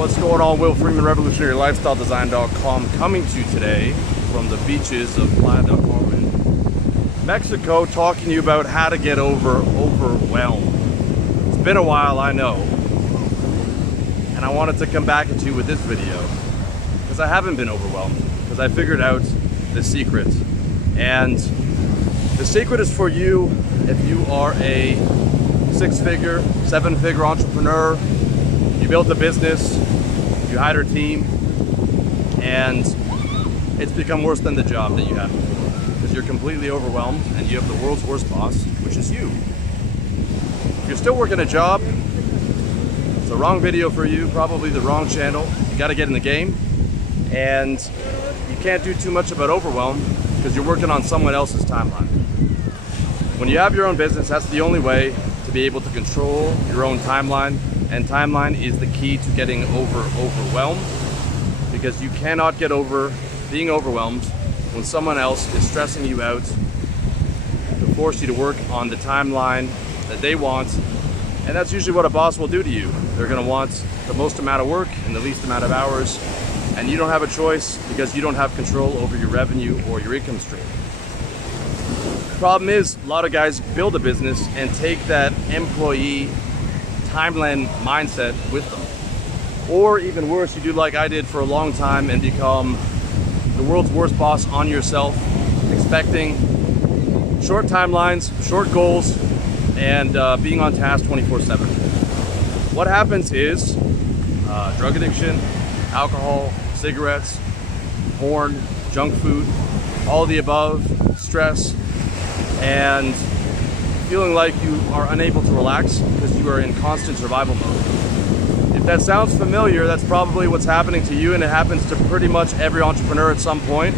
What's going on? Will Freeman, RevolutionaryLifestyleDesign.com, coming to you today from the beaches of Playa del Carmen, Mexico, talking to you about how to get over overwhelmed. It's been a while, I know, and I wanted to come back at you with this video because I haven't been overwhelmed, because I figured out the secret. And the secret is for you if you are a six-figure, seven-figure entrepreneur. You built a business, you hired a team, and it's become worse than the job that you have because you're completely overwhelmed and you have the world's worst boss, which is you. If you're still working a job, it's the wrong video for you, probably the wrong channel. You got to get in the game, and you can't do too much about overwhelm because you're working on someone else's timeline. When you have your own business, that's the only way to be able to control your own timeline. And timeline is the key to getting overwhelmed, because you cannot get over being overwhelmed when someone else is stressing you out to force you to work on the timeline that they want. And that's usually what a boss will do to you. They're going to want the most amount of work in the least amount of hours, and you don't have a choice because you don't have control over your revenue or your income stream. The problem is, a lot of guys build a business and take that employee timeline mindset with them. Or even worse, you do like I did for a long time and become the world's worst boss on yourself, expecting short timelines, short goals, and being on task 24/7. What happens is drug addiction, alcohol, cigarettes, porn, junk food, all of the above, stress, and feeling like you are unable to relax because you are in constant survival mode. If that sounds familiar, that's probably what's happening to you, and it happens to pretty much every entrepreneur at some point.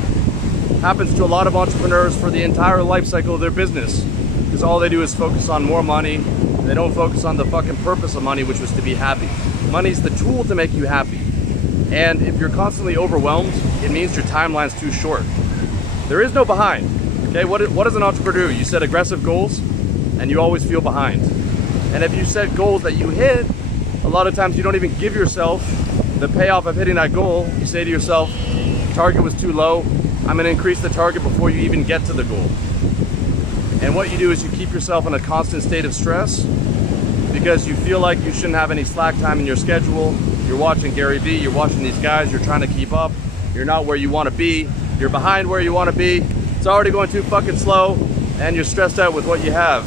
It happens to a lot of entrepreneurs for the entire life cycle of their business, because all they do is focus on more money. They don't focus on the fucking purpose of money, which was to be happy. Money's the tool to make you happy. And if you're constantly overwhelmed, it means your timeline's too short. There is no behind. Okay, what does an entrepreneur do? You set aggressive goals, and you always feel behind. And if you set goals that you hit, a lot of times you don't even give yourself the payoff of hitting that goal. You say to yourself, target was too low, I'm gonna increase the target before you even get to the goal. And what you do is you keep yourself in a constant state of stress because you feel like you shouldn't have any slack time in your schedule. You're watching Gary Vee, you're watching these guys, you're trying to keep up, you're not where you wanna be, you're behind where you wanna be, it's already going too fucking slow, and you're stressed out with what you have.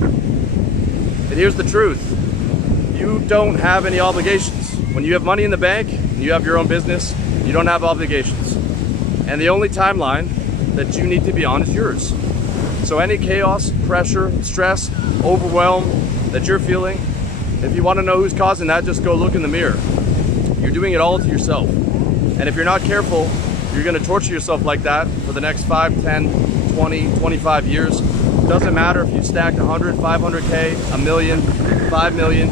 And here's the truth. You don't have any obligations. When you have money in the bank and you have your own business, you don't have obligations. And the only timeline that you need to be on is yours. So any chaos, pressure, stress, overwhelm that you're feeling, if you want to know who's causing that, just go look in the mirror. You're doing it all to yourself. And if you're not careful, you're going to torture yourself like that for the next 5, 10, 20, 25 years. Doesn't matter if you've stacked 100, 500K, a million, 5 million,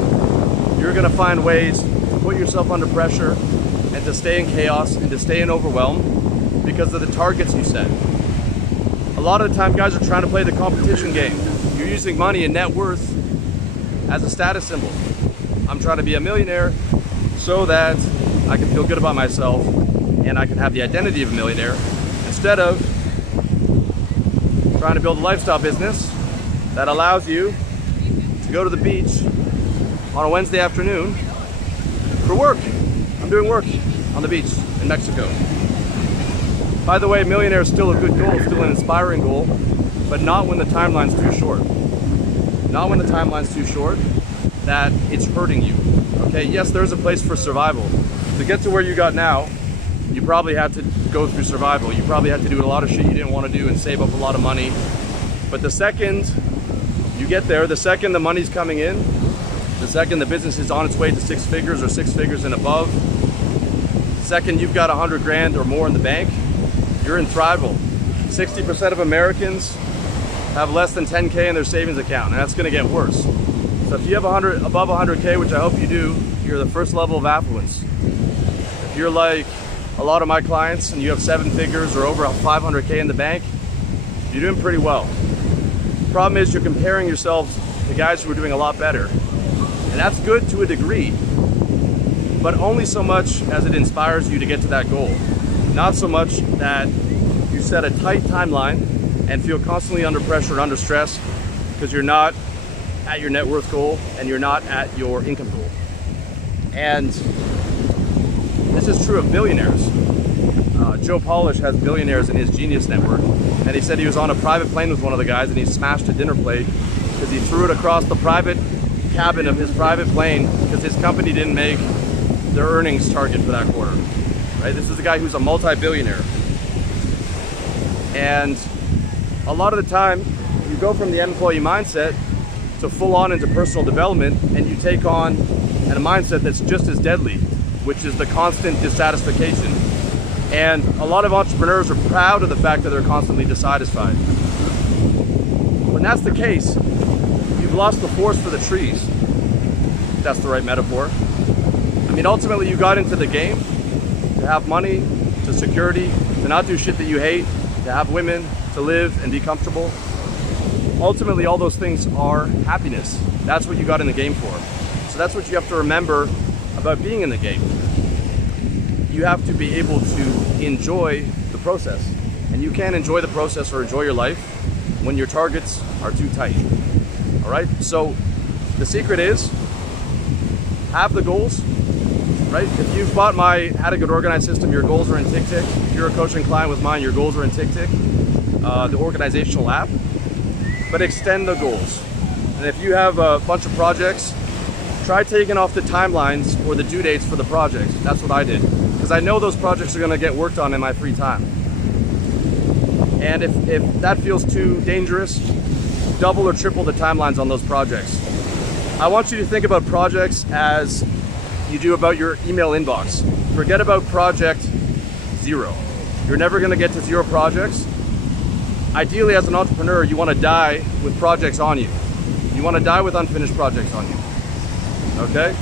you're gonna find ways to put yourself under pressure and to stay in chaos and to stay in overwhelm because of the targets you set. A lot of the time, guys are trying to play the competition game. You're using money and net worth as a status symbol. I'm trying to be a millionaire so that I can feel good about myself and I can have the identity of a millionaire, instead of trying to build a lifestyle business that allows you to go to the beach on a Wednesday afternoon for work. I'm doing work on the beach in Mexico. By the way, millionaire is still a good goal, still an inspiring goal, but not when the timeline's too short. Not when the timeline's too short that it's hurting you. Okay, yes, there's a place for survival. To get to where you got now, you probably had to go through survival. You probably had to do a lot of shit you didn't want to do and save up a lot of money. But the second you get there, the second the money's coming in, the second the business is on its way to 6 figures or 6 figures and above, the second you've got 100 grand or more in the bank, you're in thrival. 60% of Americans have less than 10K in their savings account, and that's gonna get worse. So if you have above 100K, which I hope you do, you're the first level of affluence. If you're like a lot of my clients and you have 7 figures or over 500K in the bank, you're doing pretty well. The problem is you're comparing yourself to guys who are doing a lot better. And that's good to a degree. but only so much as it inspires you to get to that goal. Not so much that you set a tight timeline and feel constantly under pressure and under stress because you're not at your net worth goal and you're not at your income goal. And this is true of billionaires. Joe Polish has billionaires in his Genius Network, and he said he was on a private plane with one of the guys and he smashed a dinner plate because he threw it across the private cabin of his private plane because his company didn't make their earnings target for that quarter. Right? This is a guy who's a multi-billionaire. And a lot of the time, you go from the employee mindset to full on into personal development, and you take on a mindset that's just as deadly, which is the constant dissatisfaction. And a lot of entrepreneurs are proud of the fact that they're constantly dissatisfied. When that's the case, you've lost the forest for the trees. If that's the right metaphor. I mean, ultimately you got into the game to have money, to security, to not do shit that you hate, to have women, to live and be comfortable. Ultimately, all those things are happiness. That's what you got in the game for. So that's what you have to remember about being in the game. You have to be able to enjoy the process. And you can't enjoy the process or enjoy your life when your targets are too tight. All right? So the secret is have the goals, right? If you've bought my How to Get Organized system, your goals are in TickTick. If you're a coaching client with mine, your goals are in TickTick, the organizational app. But extend the goals. And if you have a bunch of projects, try taking off the timelines or the due dates for the projects. That's what I did. Because I know those projects are going to get worked on in my free time. And if that feels too dangerous, double or triple the timelines on those projects. I want you to think about projects as you do about your email inbox. Forget about project 0. You're never going to get to 0 projects. Ideally, as an entrepreneur, you want to die with projects on you. You want to die with unfinished projects on you. Okay?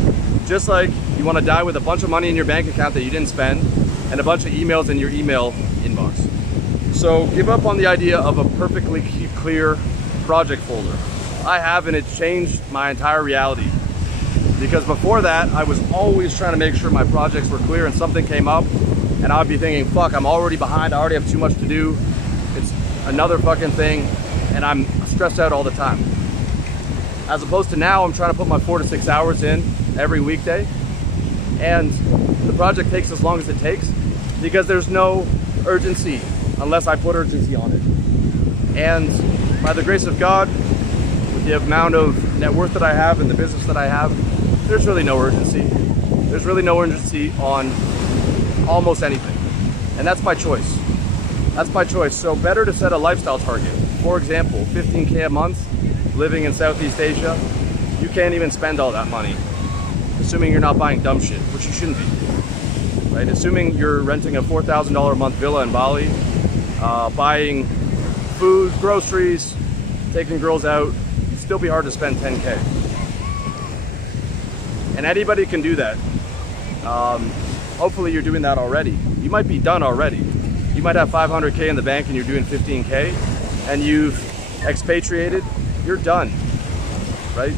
Just like you want to die with a bunch of money in your bank account that you didn't spend and a bunch of emails in your email inbox. So give up on the idea of a perfectly clear project folder. I have, and it changed my entire reality. Because before that, I was always trying to make sure my projects were clear, and something came up and I'd be thinking, fuck, I'm already behind, I already have too much to do. It's another fucking thing, and I'm stressed out all the time. As opposed to now, I'm trying to put my 4 to 6 hours in every weekday, and the project takes as long as it takes because there's no urgency unless I put urgency on it. And by the grace of God, with the amount of net worth that I have and the business that I have, there's really no urgency. There's really no urgency on almost anything. And that's by choice. That's by choice. So better to set a lifestyle target. For example, 15K a month, living in Southeast Asia. You can't even spend all that money, assuming you're not buying dumb shit, which you shouldn't be. Right? Assuming you're renting a $4,000 a month villa in Bali, buying food, groceries, taking girls out, it'd still be hard to spend 10K. And anybody can do that. Hopefully you're doing that already. You might be done already. You might have 500K in the bank and you're doing 15K, and you've expatriated, you're done, right?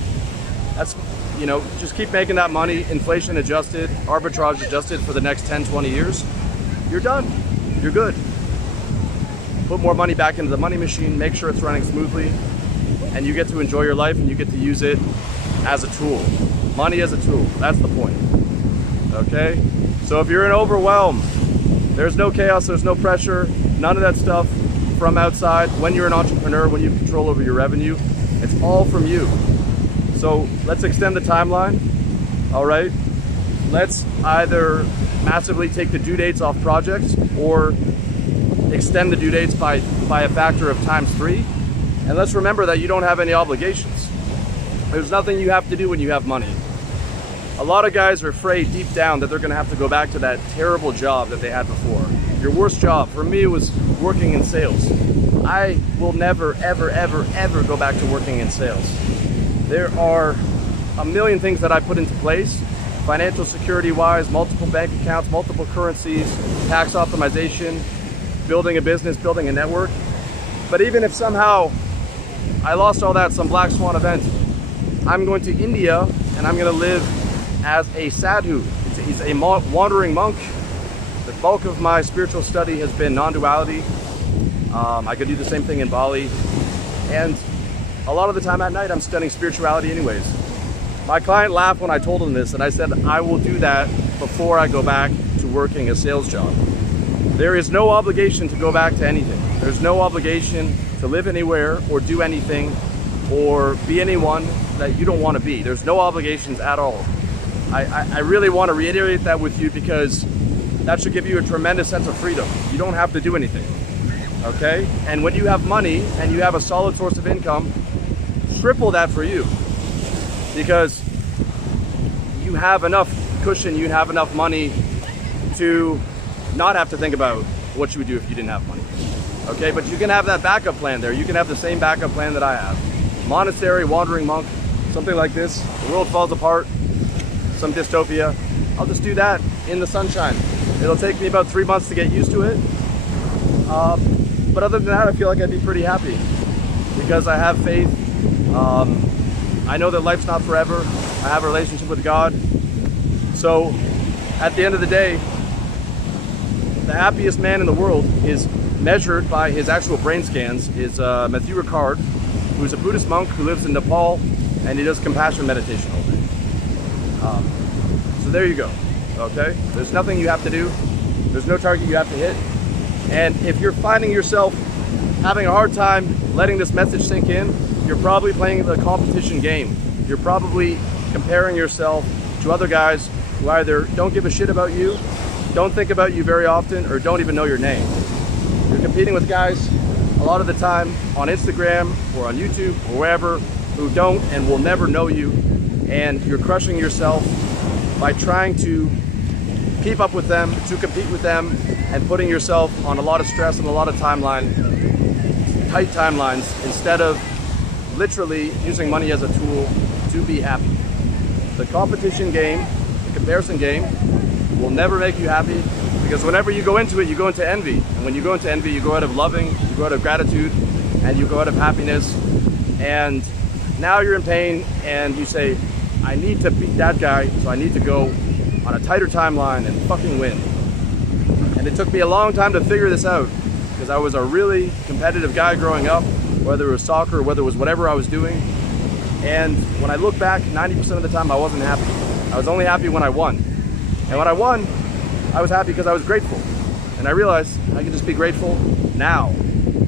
That's, you know, just keep making that money, inflation adjusted, arbitrage adjusted for the next 10, 20 years. You're done, you're good. Put more money back into the money machine, make sure it's running smoothly, and you get to enjoy your life and you get to use it as a tool. Money as a tool, that's the point, okay? So if you're in overwhelm, there's no chaos, there's no pressure, none of that stuff from outside. When you're an entrepreneur, when you have control over your revenue, it's all from you. So let's extend the timeline, all right? Let's either massively take the due dates off projects or extend the due dates by a factor of ×3. And let's remember that you don't have any obligations. There's nothing you have to do when you have money. A lot of guys are afraid deep down that they're gonna have to go back to that terrible job that they had before. Your worst job. For me, it was working in sales. I will never, ever, ever, ever go back to working in sales. There are a million things that I put into place, financial security wise, multiple bank accounts, multiple currencies, tax optimization, building a business, building a network. But even if somehow I lost all that, some black swan event, I'm going to India and I'm going to live as a sadhu, He's a wandering monk. The bulk of my spiritual study has been non-duality. I could do the same thing in Bali. And a lot of the time at night, I'm studying spirituality anyways. My client laughed when I told him this, and I said, I will do that before I go back to working a sales job. There is no obligation to go back to anything. There's no obligation to live anywhere or do anything or be anyone that you don't want to be. There's no obligations at all. I really want to reiterate that with you, because that should give you a tremendous sense of freedom. You don't have to do anything, okay? And when you have money and you have a solid source of income, triple that for you, because you have enough cushion, you have enough money to not have to think about what you would do if you didn't have money, okay? But you can have that backup plan there. You can have the same backup plan that I have. Monastery, wandering monk, something like this. The world falls apart, some dystopia. I'll just do that in the sunshine. It'll take me about 3 months to get used to it. But other than that, I feel like I'd be pretty happy, because I have faith. I know that life's not forever. I have a relationship with God. So at the end of the day, the happiest man in the world is measured by his actual brain scans, is Matthew Ricard, who's a Buddhist monk who lives in Nepal, and he does compassion meditation all day. So there you go, okay? There's nothing you have to do. There's no target you have to hit. And if you're finding yourself having a hard time letting this message sink in, you're probably playing the competition game. You're probably comparing yourself to other guys who either don't give a shit about you, don't think about you very often, or don't even know your name. You're competing with guys a lot of the time on Instagram or on YouTube or wherever who don't and will never know you, and you're crushing yourself by trying to keep up with them, to compete with them, and putting yourself on a lot of stress and a lot of tight timelines, instead of literally using money as a tool to be happy. The competition game, the comparison game, will never make you happy, because whenever you go into it, you go into envy. And when you go into envy, you go out of loving, you go out of gratitude, and you go out of happiness. And now you're in pain, and you say, I need to beat that guy, so I need to go on a tighter timeline and fucking win. And it took me a long time to figure this out, because I was a really competitive guy growing up, whether it was soccer or whether it was whatever I was doing. And when I look back, 90% of the time I wasn't happy. I was only happy when I won. And when I won, I was happy because I was grateful. And I realized I can just be grateful now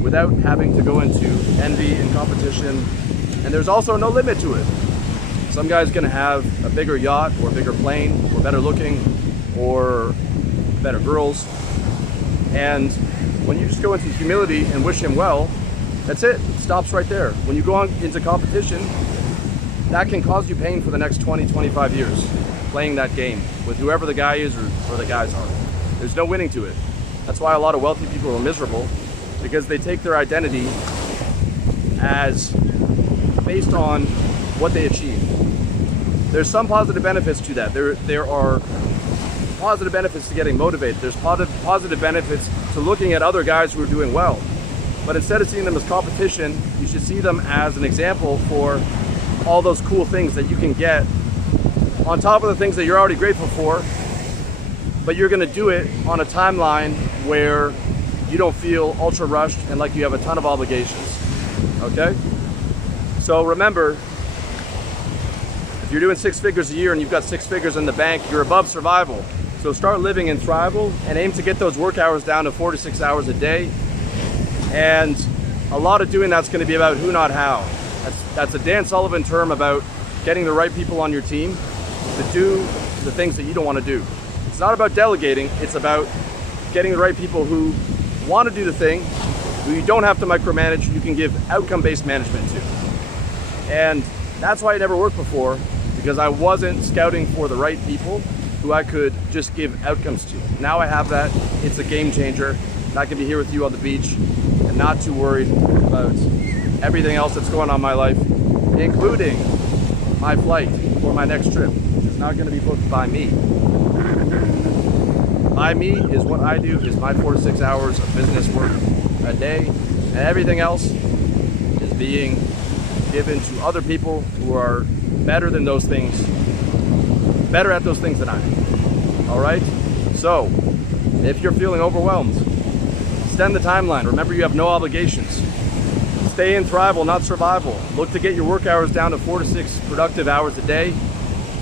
without having to go into envy and competition. And there's also no limit to it. Some guy's gonna have a bigger yacht or a bigger plane or better looking or better girls. And when you just go into humility and wish him well, that's it. It stops right there. When you go on into competition, that can cause you pain for the next 20, 25 years, playing that game with whoever the guy is or the guys are. There's no winning to it. That's why a lot of wealthy people are miserable, because they take their identity as based on what they achieve. There's some positive benefits to that. There are positive benefits to getting motivated. There's positive benefits to looking at other guys who are doing well. But instead of seeing them as competition, you should see them as an example for all those cool things that you can get on top of the things that you're already grateful for, but you're gonna do it on a timeline where you don't feel ultra rushed and like you have a ton of obligations, okay? So remember, if you're doing 6 figures a year and you've got 6 figures in the bank, you're above survival. So start living in thrival and aim to get those work hours down to 4 to 6 hours a day. And a lot of doing that's gonna be about who, not how. That's a Dan Sullivan term about getting the right people on your team to do the things that you don't want to do. It's not about delegating, it's about getting the right people who want to do the thing, who you don't have to micromanage, you can give outcome-based management to. And that's why it never worked before, because I wasn't scouting for the right people who I could just give outcomes to. Now I have that, it's a game changer, and I can be here with you on the beach and not too worried about everything else that's going on in my life, including my flight or my next trip, which is not going to be booked by me. By me is what I do, is my 4 to 6 hours of business work a day, and everything else is being given to other people who are better than those things, better at those things than I am. All right? So, if you're feeling overwhelmed, extend the timeline. Remember, you have no obligations. Stay in thrival, not survival. Look to get your work hours down to 4 to 6 productive hours a day,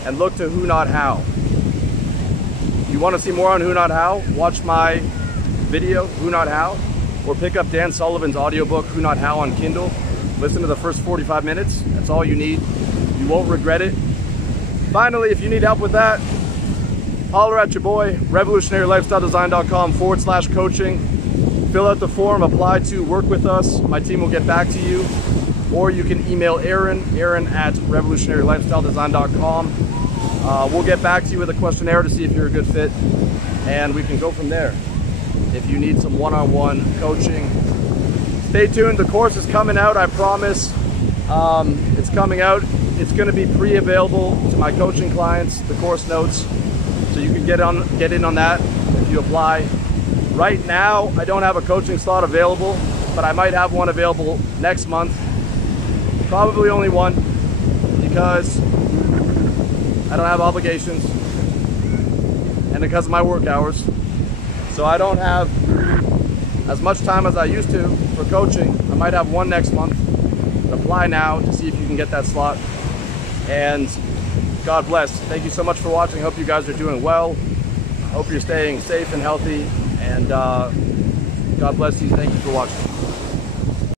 and look to who, not how. You want to see more on who, not how? Watch my video, Who, Not How, or pick up Dan Sullivan's audiobook, Who, Not How, on Kindle. Listen to the first 45 minutes. That's all you need. You won't regret it. Finally, if you need help with that, holler at your boy, revolutionarylifestyledesign.com/coaching. Fill out the form, apply to work with us. My team will get back to you. Or you can email Aaron at revolutionarylifestyledesign.com. We'll get back to you with a questionnaire to see if you're a good fit, and we can go from there. If you need some one-on-one coaching, stay tuned. The course is coming out, I promise. It's coming out. It's going to be pre-available to my coaching clients, the course notes, so you can get in on that if you apply. Right now, I don't have a coaching slot available, but I might have one available next month. Probably only one, because I don't have obligations and because of my work hours. So I don't have as much time as I used to for coaching. I might have one next month. But apply now to see if you can get that slot. And God bless. Thank you so much for watching. Hope you guys are doing well. Hope you're staying safe and healthy. And God bless you. Thank you for watching.